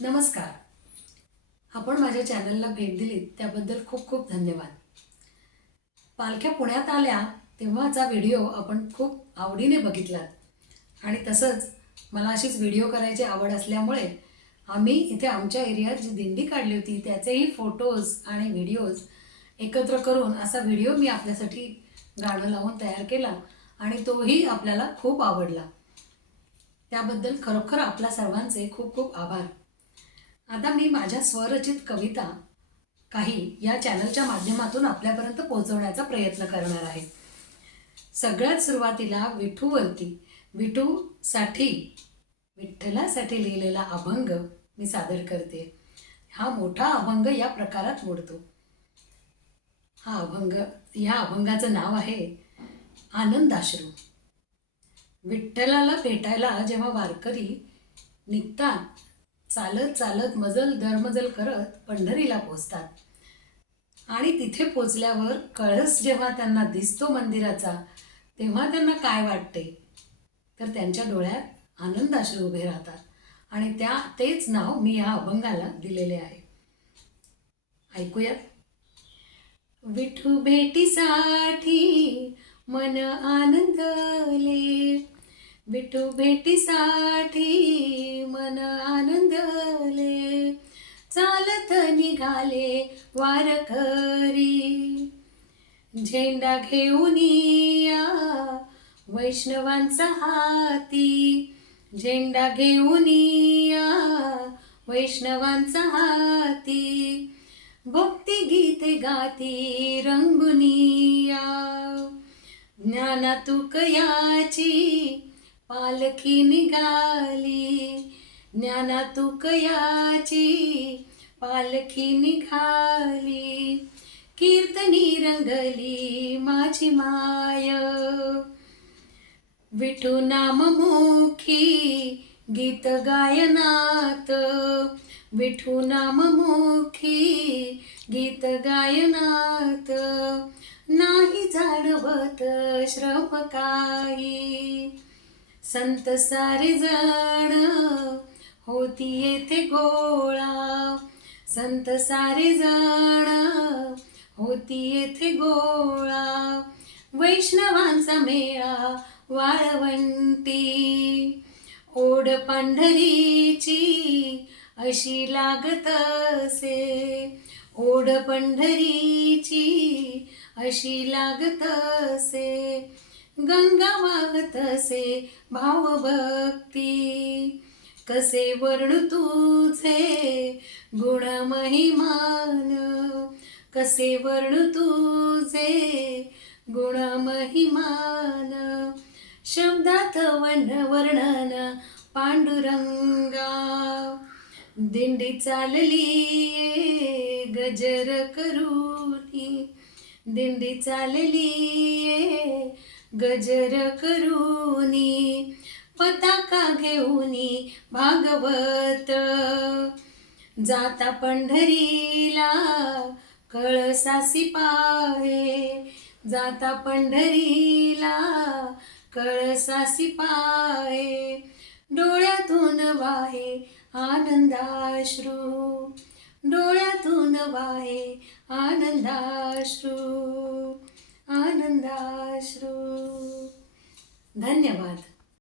नमस्कार. आपण माझ्या चॅनलला भेट दिलीत त्याबद्दल खूप खूप धन्यवाद. पालख्या पुण्यात आल्या तेव्हाचा व्हिडिओ आपण खूप आवडीने बघितलात. आणि तसंच मला अशीच व्हिडिओ करायची आवड असल्यामुळे आम्ही इथे आमच्या एरियात जी दिंडी काढली होती त्याचेही फोटोज आणि व्हिडिओज एकत्र करून असा व्हिडिओ मी आपल्यासाठी गाणं लावून तयार केला आणि तोही आपल्याला खूप आवडला. त्याबद्दल खरोखर आपल्या सर्वांचे खूप खूप आभार. आता मी माझ्या स्वरचित कविता काही या चॅनलच्या माध्यमातून आपल्यापर्यंत पोहोचवण्याचा प्रयत्न करणार आहे. सगळ्यात सुरुवातीला विठूवरती विठूसाठी विठ्ठलासाठी लिहिलेला अभंग मी सादर करते. हा मोठा अभंग या प्रकारात मोडतो. हा अभंग या अभंगाचं नाव आहे आनंदाश्रू. विठ्ठलाला भेटायला जेव्हा वारकरी निघतात चालत चालत मजल दरमजल करत पंढरीला पोचतात. आणि तिथे पोचल्यावर कळस जेव्हा त्यांना दिसतो मंदिराचा तेव्हा त्यांना काय वाटते? तर त्यांच्या डोळ्यात आनंदाश्रू उभे राहतात. आणि त्या तेच नाव मी या अभंगाला दिलेले आहे. ऐकूयात विठू भेटीसाठी मन आनंदले. विठू भेटीसाठी निघाले वारकरी. झेंडा घेऊन या वैष्णवांचा हाती. झेंडा घेऊन या वैष्णवांचा हाती. भक्ती गीते गाती रंगुनिया ज्ञानातुकयाची पालखी निघाली. ज्ञानातुकयाची पालखी निघाली कीर्तनी रंगली माझी माय. विठू नाममुखी गीत गायनात विठू नाममुखी गीत गायनात. नाही जाणवत श्रम काही संत सारे जण होती येथे गोळा. संत सारे जण होती येथे गोळा. वैष्णवांचा मेळा वाळवंटी. ओढ पंढरीची अशी लागत असे. ओढ पंढरीची अशी लागत असे. गंगा वाहत असे भावभक्ती. कसे वर्ण तू असे वर्ण तुझे गुण महिमान शब्दात वर्ण वर्णन पांडुरंगा. दिंडी चालली ये गजर करूनी दिंडी चालली ये गजर करूनी पताका घेऊनी भागवत. जाता पंढरीला कळसासी पाहे जाता पंढरीला. कळसासी पाहे डोळ्यातून वाहे आनंदाश्रू. डोळ्यातून वाहे आनंदाश्रू. आनंदाश्रू. धन्यवाद.